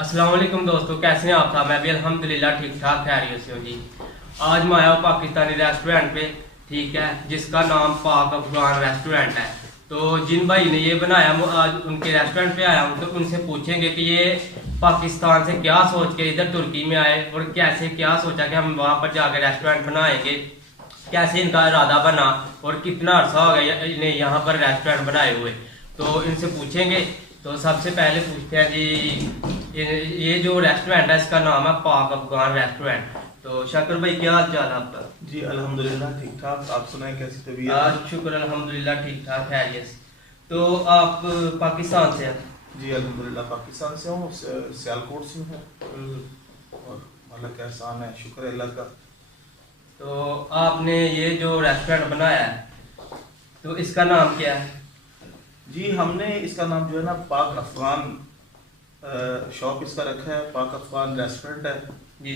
अस्सलाम वालेकुम दोस्तों, कैसे हैं आप सब। मैं भी अल्हम्दुलिल्लाह ठीक ठाक खैरियत से हूँ जी। आज मैं आया हूँ पाकिस्तानी रेस्टोरेंट पे, ठीक है, जिसका नाम पाक अफगान रेस्टोरेंट है। तो जिन भाई ने ये बनाया, वो आज उनके रेस्टोरेंट पे आया हूँ, तो उनसे पूछेंगे कि ये पाकिस्तान से क्या सोच के इधर तुर्की में आए और कैसे क्या सोचा कि हम वहाँ पर जाकर रेस्टोरेंट बनाएंगे, कैसे इनका इरादा बना और कितना अरसा हो गया इन्हें यहाँ पर रेस्टोरेंट बनाए हुए। तो इनसे पूछेंगे। तो सबसे पहले पूछते हैं जी, ये जो रेस्टोरेंट है इसका नाम है पाक अफगान रेस्टोरेंट। तो शाकिर भाई, क्या हाल चाल है आपका? जी अल्हम्दुलिल्लाह ठीक ठाक। आप सुनाएं, कैसी तबीयत? आज शुक्र अल्हम्दुलिल्लाह ठीक ठाक खैरियत से। तो आप पाकिस्तान से हैं? जी अल्हम्दुलिल्लाह पाकिस्तान से हूँ, सियालकोट से हूँ। और अल्लाह का एहसान है, शुक्र है अल्लाह का। तो आपने ये जो रेस्टोरेंट बनाया है, तो इसका नाम क्या है? जी हमने इसका नाम जो है ना पाक अफगान शॉप इसका रखा है, पाक अफगान रेस्टोरेंट है। जी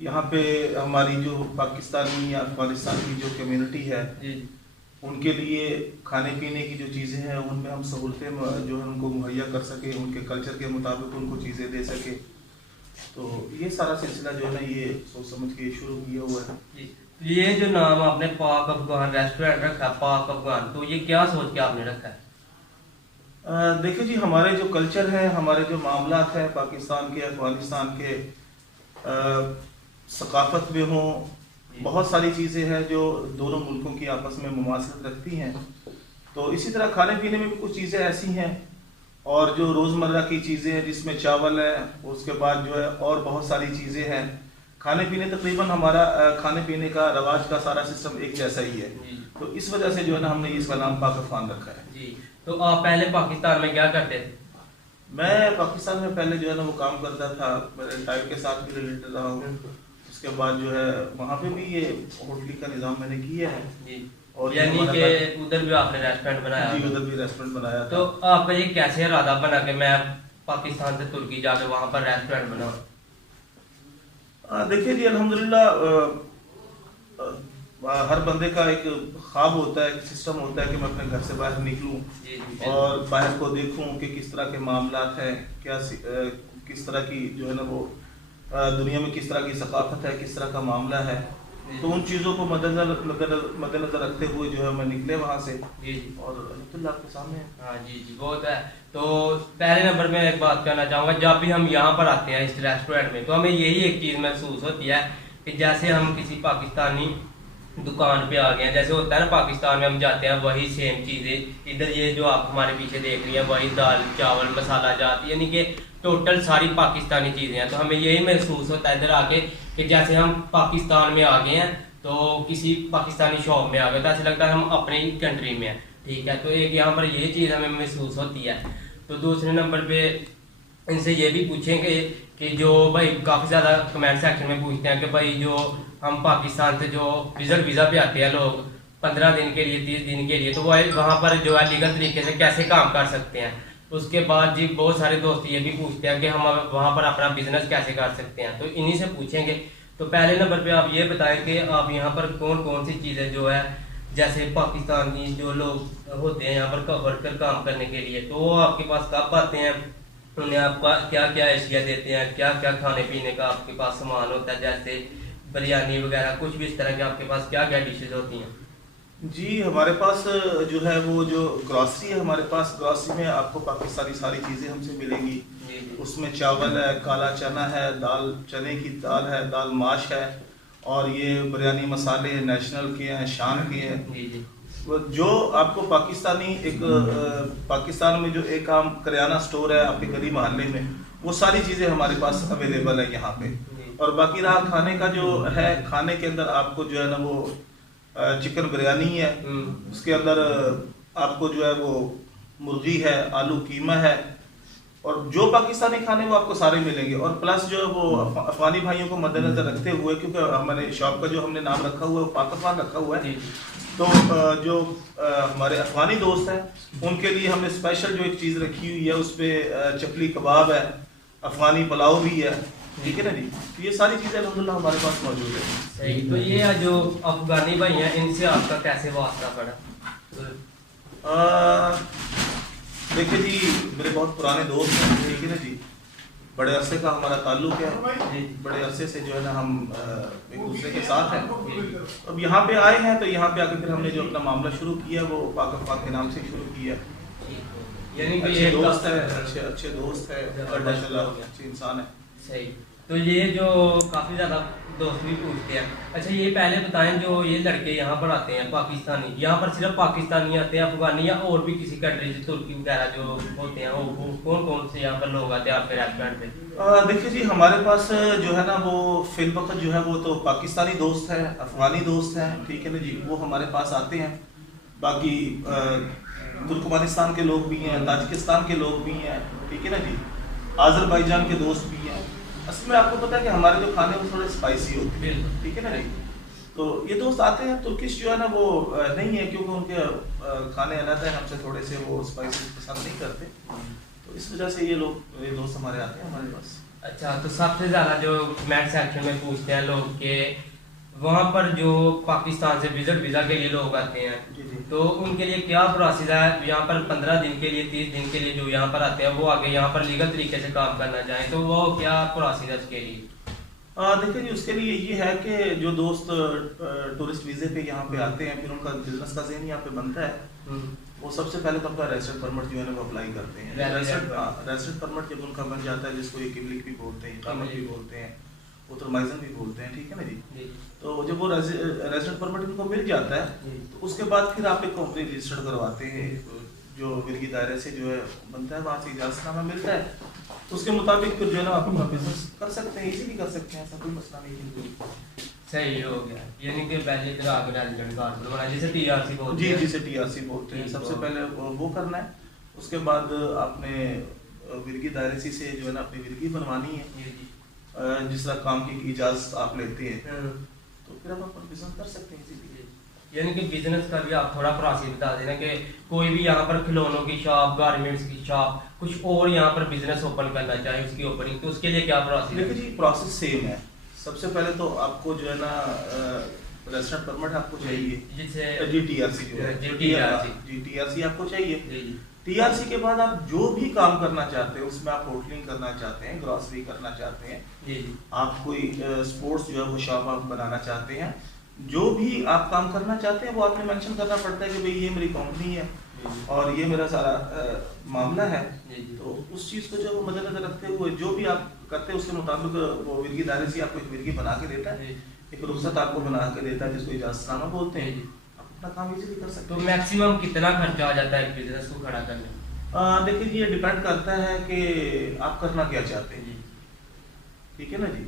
यहाँ पे हमारी जो पाकिस्तानी या अफगानिस्तान की जो कम्युनिटी है, जी उनके लिए खाने पीने की जो चीज़ें हैं उनमें हम सहूलतें जो है उनको मुहैया कर सके, उनके कल्चर के मुताबिक उनको चीज़ें दे सके। तो ये सारा सिलसिला जो है ना ये सोच समझ के शुरू किया हुआ है। जी। ये जो नाम आपने पाक अफगान रेस्टोरेंट रखा, पाक अफगान, तो ये क्या सोच के आपने रखा है? देखिए जी, हमारे जो कल्चर है, हमारे जो मामलात हैं पाकिस्तान के अफगानिस्तान के सकाफत में हों, बहुत सारी चीज़ें हैं जो दोनों मुल्कों की आपस में मुमासलत रखती हैं। तो इसी तरह खाने पीने में भी कुछ चीज़ें ऐसी हैं, और जो रोज़मर्रा की चीज़ें हैं जिसमें चावल है, उसके बाद जो है और बहुत सारी चीज़ें हैं। खाने पीने तकरीबन हमारा खाने पीने का रवाज का सारा सिस्टम एक जैसा ही है। तो इस वजह से जो है ना हमने इसका नाम पाक अफगान रखा है। जी। तो आप पहले पाकिस्तान में क्या करते थे? मैं पाकिस्तान में पहले जो है ना वो काम करता था, मेरे टाइप के साथ भी रिलेटेड रहा हूँ। उसके बाद जो है वहाँ पे भी ये होटल का निज़ाम मैंने किया है। जी। और यानी कि उधर भी आपने रेस्टोरेंट बनाया? जी उधर भी रेस्टोरेंट बनाया था। तो आपका ये कैसे इरादा बना कि मैं पाकिस्तान से तुर्की जाके वहाँ पर रेस्टोरेंट बनाऊँ? देखिए जी अल्हम्दुलिल्लाह हर बंदे का एक ख्वाब होता है, एक सिस्टम होता है कि मैं अपने घर से बाहर निकलूं और बाहर को देखूं कि किस तरह के मामलात हैं, किस तरह की जो है ना वो दुनिया में किस तरह की सकाफत है, किस तरह का मामला है। तो उन चीज़ों को मद्देनजर रखते हुए जो है मैं निकले वहाँ से। जी जी। और अल्हम्दुलिल्लाह आपके सामने है। हाँ जी जी, बहुत है। तो पहले नंबर में एक बात कहना चाहूँगा, जब भी हम यहाँ पर आते हैं इस रेस्टोरेंट में, तो हमें यही एक चीज़ महसूस होती है कि जैसे हम किसी पाकिस्तानी दुकान पे आ गए हैं। जैसे होता है ना, पाकिस्तान में हम जाते हैं वही सेम चीज़ें इधर, ये जो आप हमारे पीछे देख रही हैं, वही दाल चावल मसाला जात, यानी कि टोटल सारी पाकिस्तानी चीज़ें हैं। तो हमें यही महसूस होता है इधर आके कि जैसे हम पाकिस्तान में आ गए हैं, तो किसी पाकिस्तानी शॉप में आ गए, तो ऐसा लगता है हम अपनी कंट्री में हैं। ठीक है, तो एक यहाँ पर ये चीज़ हमें महसूस होती है। तो दूसरे नंबर पे इनसे ये भी पूछेंगे कि जो भाई काफ़ी ज़्यादा कमेंट सेक्शन में पूछते हैं कि भाई जो हम पाकिस्तान से जो वीज़ा पे आते हैं लोग 15 दिन के लिए 30 दिन के लिए, तो वो वहाँ पर जो है लीगल तरीके से कैसे काम कर सकते हैं। उसके बाद जी बहुत सारे दोस्त ये भी पूछते हैं कि हम वहाँ पर अपना बिजनेस कैसे कर सकते हैं, तो इन्हीं से पूछेंगे। तो पहले नंबर पे आप ये बताएं कि आप यहाँ पर कौन कौन सी चीज़ें जो है, जैसे पाकिस्तानी जो लोग होते हैं यहाँ पर वर्कर काम करने के लिए, तो वो आपके पास कब आते हैं, उन्हें आपका क्या क्या एशिया देते हैं, क्या क्या खाने पीने का आपके पास सामान होता है, जैसे बिरयानी वगैरह, कुछ भी इस तरह के आपके पास क्या क्या डिशेज होती हैं? जी हमारे पास जो है वो जो ग्रॉसरी है, हमारे पास ग्रॉसरी में आपको पाकिस्तानी सारी चीज़ें हमसे मिलेंगी। उसमें चावल है, काला चना है, दाल चने की दाल है, दाल माश है, और ये बिरयानी मसाले नेशनल के हैं, शान के हैं। जो आपको पाकिस्तानी एक पाकिस्तान में जो एक आम करियाना स्टोर है आपके गली मोहल्ले में, वो सारी चीज़ें हमारे पास अवेलेबल है यहाँ पे। और बाकी रहा खाने का जो है, खाने के अंदर आपको जो है ना वो चिकन बिरयानी है, उसके अंदर आपको जो है वो मुर्गी है, आलू कीमा है, और जो पाकिस्तानी खाने वो आपको सारे मिलेंगे। और प्लस जो है वो अफगानी भाइयों को मद्देनजर रखते हुए, क्योंकि हमारे शॉप का जो हमने नाम रखा हुआ है वो पाक अफगान रखा हुआ है, तो जो हमारे अफगानी दोस्त हैं उनके लिए हमने स्पेशल जो एक चीज़ रखी हुई है, उस पर चपली कबाब है, अफगानी पुलाव भी है। ठीक है ना जी, तो ये सारी चीज़ें अल्हम्दुलिल्लाह हमारे पास मौजूद है। सही। तो ये जो अफगानी भाई हैं, इनसे आपका कैसे वास्ता पड़ा? देखिए जी, मेरे बहुत पुराने दोस्त हैं, ठीक है ना जी। बड़े अरसे का हमारा ताल्लुक है, बड़े अरसे से जो है ना हम एक दूसरे के साथ हैं। अब यहाँ पे आए हैं तो यहाँ पे आके फिर हमने जो अपना मामला शुरू किया वो पाक अफवाक के नाम से शुरू किया। यानी कि अच्छे दोस्त है, अच्छे दोस्त है और माशाल्लाह अच्छे इंसान है। सही। तो ये जो काफ़ी ज़्यादा दोस्त भी पूछते हैं, अच्छा ये पहले बताएं जो ये लड़के यहाँ पर आते हैं पाकिस्तानी, यहाँ पर सिर्फ पाकिस्तानी आते हैं, अफगानी या और भी किसी कंट्री से तुर्की वगैरह जो होते हैं वो कौन कौन से यहाँ पर लोग आते हैं आपके रेस्टोरेंट पे? देखिए जी, हमारे पास जो है ना वो फिल वक्त जो है वो तो पाकिस्तानी दोस्त है, अफगानी दोस्त हैं, ठीक है ना जी, वो हमारे पास आते हैं। बाकी तुर्कमानिस्तान के लोग भी हैं, ताजिकिस्तान के लोग भी हैं, ठीक है ना जी, आज़रबाईजान के दोस्त भी हैं। असल में आपको पता है कि हमारे जो खाने वो थोड़े स्पाइसी होते हैं, ठीक है ना जी, तो ये दोस्त आते हैं। तुर्किश जो है ना वो नहीं है क्योंकि उनके खाने अलग है हमसे, थोड़े से वो स्पाइसी पसंद नहीं करते, तो इस वजह से ये दोस्त हमारे आते हैं हमारे पास। अच्छा, तो सबसे ज़्यादा जो कमेंट सेक्शन में पूछते हैं लोग के वहाँ पर जो पाकिस्तान से विजिट वीज़ा के लिए लोग आते हैं, तो उनके लिए क्या प्रोसेस है? यहाँ पर 15 दिन के लिए 30 दिन के लिए जो यहाँ पर आते हैं वो आगे यहाँ पर लीगल तरीके से काम करना चाहें तो वो क्या प्रोसेस है उसके लिए? देखिए जी, उसके लिए ये है कि जो दोस्त टूरिस्ट वीज़े पे यहाँ पे आते हैं, फिर उनका बिजनेस का ज़हन यहाँ पे बनता है, वो सबसे पहले तो अपना रेजिडेंट परमिट जो है ना वो अप्लाई करते हैं। रेजिडेंट परमिट जब उनका बन जाता है, जिसको ये किमलिक भी बोलते हैं, इकामत भी बोलते हैं, उत्तरमाइजन भी बोलते हैं, ठीक है ना जी, तो जब वो रेजिडेंट परमिट उनको मिल जाता है तो उसके बाद फिर आप एक कंपनी रजिस्टर्ड करवाते हैं, जो विलगी दायरे से जो है बनता है, वहाँ से इजाज़तनामा मिलता है, तो उसके मुताबिक फिर जो है ना आप अपना बिजनेस कर सकते हैं, इजीली कर सकते हैं, ऐसा कोई मसला नहीं है। सही हो गया, यानी कि पहले इधर आगे रेजिडेंट कार्ड बनवाना, जिसे टीआरसी बोलते जी हैं। जिसे टीआरसी बोलते हैं, सबसे पहले वो करना है, उसके बाद आपने विलगी दायरे से जो है ना अपनी विलगी बनवानी है, जिस तरह काम की इजाज़त आप लेते हैं, तो फिर आप अपना बिजनेस कर सकते हैं इजीली। यानी कि बिजनेस का भी आप थोड़ा प्रोसेस बता देना कि कोई भी यहाँ पर खिलौनों की शॉप, गारमेंट्स की शॉप, कुछ और यहाँ पर बिजनेस ओपन करना चाहे उसकी ओपनिंग, तो उसके लिए क्या प्रोसेस है? देखिए जी, प्रोसेस सेम है। सबसे पहले तो आपको जो है ना रेजिडेंट परमिट आपको चाहिए, जिसे टीआरसी जो है, टीआरसी आपको चाहिए। टीआरसी के बाद आप जो भी काम करना चाहते हैं, उसमें आप होटलिंग करना चाहते हैं, ग्रोसरी करना चाहते हैं, आप कोई स्पोर्ट्स जो है वो शॉप आप बनाना चाहते हैं, जो भी आप काम करना चाहते हैं वो आपने मेंशन करना पड़ता है कि भाई ये मेरी कंपनी है और ये मेरा सारा मामला है, तो उस चीज़ को जो मद्देनजर रखते हुए जो भी आप करते हैं उसके मुताबिक वो विलगी दायरे से आपको एक विलगी बना के देता है, एक रुख्सत आपको बना के देता है, जिसको इजाज़तनामा बोलते हैं, आप अपना काम इजीली कर सकते हैं। तो मैक्सिमम कितना खर्चा आ जाता है बिजनेस को खड़ा करने में? देखिए जी, ये डिपेंड करता है कि आप करना क्या चाहते हैं, ठीक है ना जी,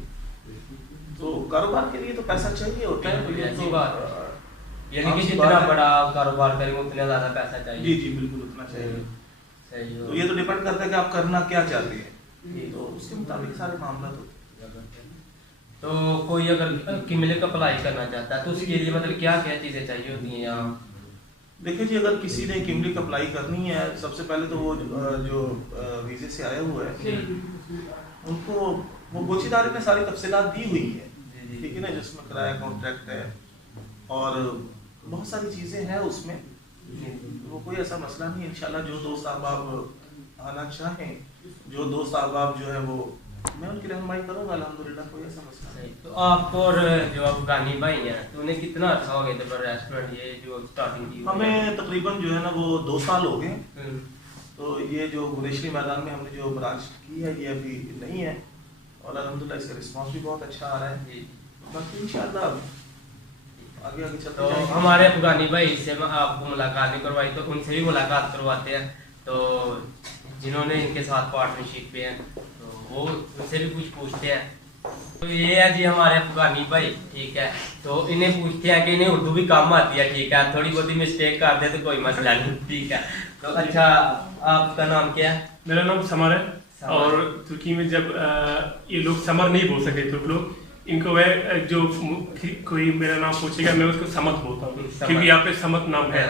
तो कारोबार के लिए तो पैसा चाहिए होता है, तो ये तो यानी कि जितना बड़ा कारोबार करेंगे उतना ज़्यादा पैसा चाहिए। जी जी बिल्कुल उतना चाहिए। सही हो। तो ये तो डिपेंड करता है कि आप करना क्या चाहते हैं, तो उसके मुताबिक सारे मामला तो कोई अगर किमलिक अप्लाई करना चाहता है तो उसके लिए मतलब क्या क्या चीज़ें चाहिए होती हैं यहाँ? देखिए जी, अगर किसी ने किमलिक अप्लाई करनी है, सबसे पहले तो वो जो वीज़े से आया हुआ है उनको वो गोचीदारी में सारी तफसीलात दी हुई है, ठीक है ना, जिसमें किराया कॉन्ट्रैक्ट है और बहुत सारी चीज़ें हैं उसमें, वो कोई ऐसा मसला नहीं है। इंशाल्लाह जो दोस्त आप आना चाहें, जो दोस्त आप जो है वो मैं उनकी रहनुमाई करूँगा, अल्हम्दुलिल्लाह कोई ऐसा मसला नहीं। तो आपको और जो अफगानी भाई हैं तो उन्हें कितना अच्छा हो गया था रेस्टोरेंट ये जो स्टार्टिंग की? हमें तकरीबन जो है ना वो 2 साल हो गए, तो ये जो गुरेशली मैदान में हमने जो ब्रांच की है ये अभी नहीं है और अल्हम्दुलिल्लाह इसका रिस्पांस भी बहुत अच्छा आ रहा है, बाकी इंशाल्लाह आगे आगे चलते तो जाएंगे। हमारे अफगानी भाई से आपको मुलाकात नहीं करवाई तो उनसे भी मुलाकात करवाते हैं, तो जिन्होंने इनके साथ पार्टनरशिप पे हैं तो वो उनसे भी कुछ पूछते हैं। तो ये है जी हमारे अफगानी भाई, ठीक है, तो इन्हें पूछते हैं कि इन्हें उर्दू भी काम आती है, ठीक है, थोड़ी बहुत मिस्टेक कर दे तो कोई मसला नहीं, ठीक है। तो अच्छा, आपका नाम क्या है? मेरा नाम समर है, और तुर्की में जब ये लोग समर नहीं बोल सके तुर्क लोग, इनको वह जो कोई मेरा नाम पूछेगा मैं उसको समत बोलता हूँ, क्योंकि यहाँ पे समत नाम है,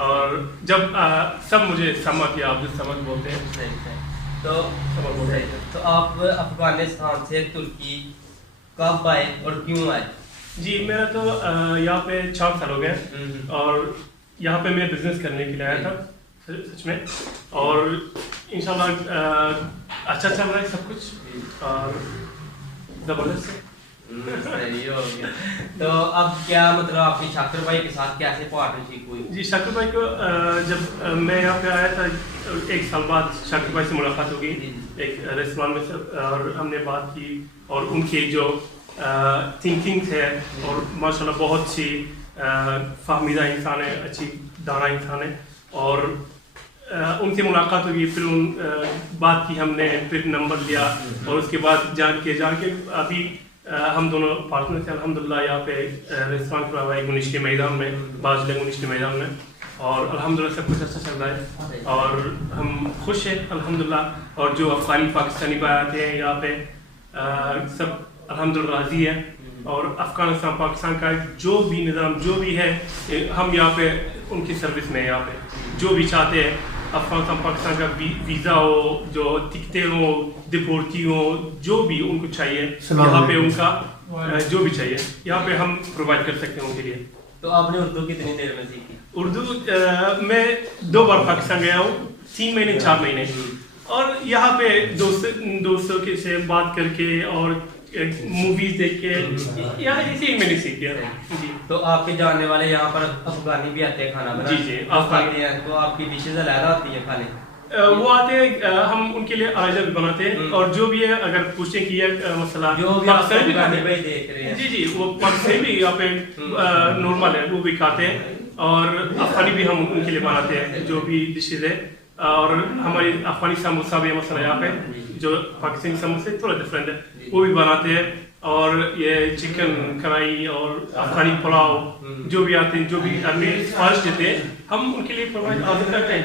और जब सब मुझे समत या अब्दुल समत बोलते हैं। तो तो आप अफगानिस्तान से तुर्की कब आए और क्यों आए? जी, मेरा तो यहाँ पे 4 साल हो गए और यहाँ पे मैं बिजनेस करने के लिए आया था। सच में। और इंशाल्लाह अच्छा चल रहा है सब कुछ और ज़बरदस्त है। सही हो गया। तो अब क्या मतलब आपकी शाकिर भाई के साथ कैसे पार्टनरशिप हुई? जी शाकिर भाई को जब मैं यहाँ पे आया था 1 साल बाद शाकिर भाई से मुलाकात हो गई एक रेस्टोरेंट में सब, और हमने बात की और उनकी जो थिंकिंग है और माशाल्लाह बहुत सी फाहमीदा इंसान है, अच्छी दाना इंसान है। और उनसे मुलाकात हुई, फिर बात की हमने, फिर नंबर लिया और उसके बाद जान के अभी हम दोनों पार्टनर थे अल्हम्दुलिल्लाह। यहाँ पे रेस्टोरेंट खुला हुआ है गुनिश के मैदान में, बाजले गुनिश के मैदान में, और अल्हम्दुलिल्लाह सब कुछ अच्छा चल रहा है और हम खुश हैं अल्हम्दुलिल्लाह। और जो अफगानी पाकिस्तानी भाई आते हैं यहाँ पे सब अल्हम्दुलिल्लाह राज़ी है। और अफगानिस्तान पाकिस्तान का जो भी निज़ाम जो भी है हम यहाँ पे उनकी सर्विस में, यहाँ पे जो भी चाहते हैं अफगानिस्तान पाकिस्तान का वीज़ा हो, जो टिकटें हो, डिपोर्टी हो, जो भी उनको चाहिए यहाँ पे उनका जो भी चाहिए यहाँ पे हम प्रोवाइड कर सकते हैं उनके लिए। तो आपने उर्दू कितनी देर में सीखी? उर्दू मैं 2 बार पाकिस्तान गया हूँ, 3 महीने 4 महीने, और यहाँ पे दोस्तों के से बात करके और मूवीज देख के यहाँ इसी में नहीं सीख गया। जी तो आपके जानने वाले यहाँ पर अफगानी भी आते हैं खाना बनाने? जी अफगानी हैं, तो आपकी डिशेज अलग होती है खाने? वो आते हैं, हम उनके लिए अलग बनाते हैं और जो भी है अगर पूछें कि ये मसला जो भी अफगानी भाई देख रहे हैं, जी वो पाकिस्तानी भी यहाँ पे नॉर्मल है वो भी खाते हैं, और अफगानी भी हम उनके लिए बनाते हैं जो भी डिशेज है। और हमारी अफगानी समोसा भी मसला यहाँ पे जो पाकिस्तानी समोसे थोड़ा डिफरेंट है वो भी बनाते हैं। और ये चिकन कढ़ाई और अफगानी पुलाव जो भी आते हैं, जो भी आदमी फास्ट देते हैं, हम उनके लिए प्रोवाइड करते हैं।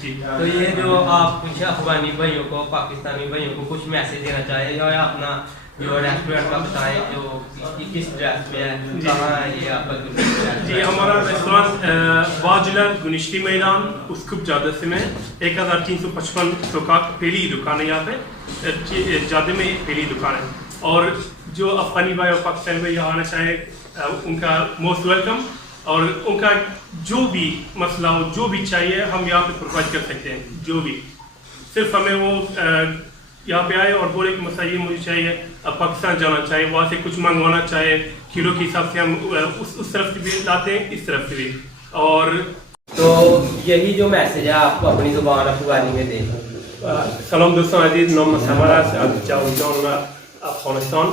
जी तो ये जो आप कुछ अफगानी भाइयों को, पाकिस्तानी भाइयों को कुछ मैसेज देना चाहिए या अपना जो रेस्टोरेंट का बताएं जो किस ड्रेस में है, कहाँ है ये आपका? जी हमारा रेस्टोरेंट बाजुला गुनिश्ती मैदान उस्कुप जादे से में 1355 सोकाक पहली दुकान है यहाँ पे जादे में पहली दुकान है। और जो अफगानी भाई और पाकिस्तानी भाई यहाँ आना चाहे उनका मोस्ट वेलकम, और उनका जो भी मसला हो जो भी चाहिए हम यहाँ पे प्रोवाइड कर सकते हैं। जो भी सिर्फ हमें वो यहाँ पे आए और बोले कि मसला ये मुझे चाहिए, अब पाकिस्तान जाना चाहिए, वहाँ से कुछ मंगवाना चाहे किलो के हिसाब से हम उस तरफ से भी लाते हैं, इस तरफ से भी। और तो यही जो मैसेज है आपको अपनी ज़ुबान अफगानी में दें। सलाम दोस्तों अजीज, नाम समरा से जाऊन अफगानिस्तान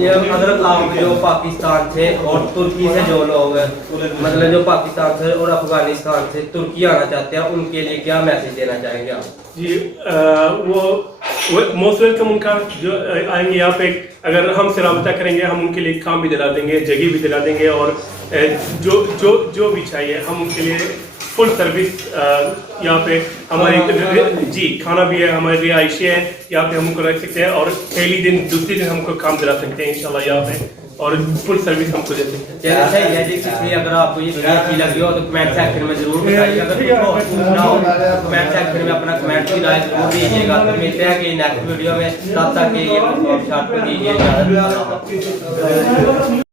ये अगर आप जो पाकिस्तान से और तुर्की से जो लोग हैं, मतलब जो पाकिस्तान से और अफगानिस्तान से तुर्की आना चाहते हैं, उनके लिए क्या मैसेज देना चाहेंगे आप? जी वो मोस्ट वेलकम उनका जो आएंगे यहाँ पे, अगर हमसे रब्ता करेंगे हम उनके लिए काम भी दिला देंगे, जगह भी दिला देंगे, और जो भी चाहिए हम उनके लिए फुल सर्विस यहाँ पे हमारी जी खाना भी है, हमारी रिहाइशें है यहाँ पे हम उनको रख सकते हैं, और पहली दिन दूसरे दिन हमको काम दिला सकते हैं इंशाल्लाह यहाँ पे, और फुल सर्विस हमको दे सकते हैं। चलिए सही है जी। इसलिए अगर आपको ये वीडियो अच्छी लगी हो तो कमेंट सेक्शन में जरूर बताइए, अगर कुछ और पूछना हो कमेंट सेक्शन में अपना कमेंट की राय जरूर दीजिएगा। तो मिलते हैं कि नेक्स्ट वीडियो में, तब तक के लिए शॉर्ट को दीजिए।